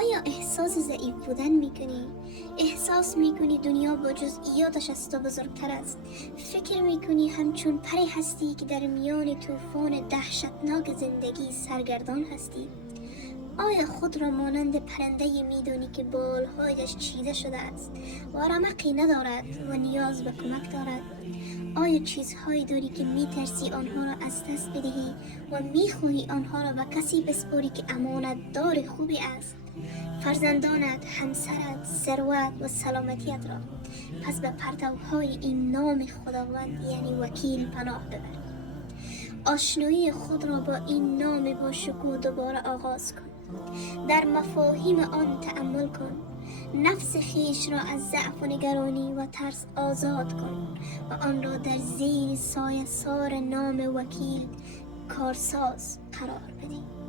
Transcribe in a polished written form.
آیا احساس ضعیف بودن میکنی؟ احساس میکنی دنیا با جزئیاتش از تو بزرگتر است؟ فکر میکنی همچون پری هستی که در میان طوفان دهشتناک زندگی سرگردان هستی؟ آیا خود را مانند پرنده میدانی که بالهایش چیده شده است و رمقی ندارد و نیاز به کمک دارد؟ آیا چیزهایی داری که میترسی آنها را از دست بدهی و میخواهی آنها را به کسی بسپاری که امانت دار خوبی است؟ فرزندانت، همسرت، ثروت و سلامتیت را. پس به پرتوهای این نام خداوند یعنی وکیل پناه ببر. آشنایی خود را با این نام با شکوه دوباره آغاز کن. در مفاهیم آن تأمل کن. نفس خیش را از ضعف و نگرانی و ترس آزاد کن و آن را در زیر سایه سار نام وکیل کارساز قرار بده.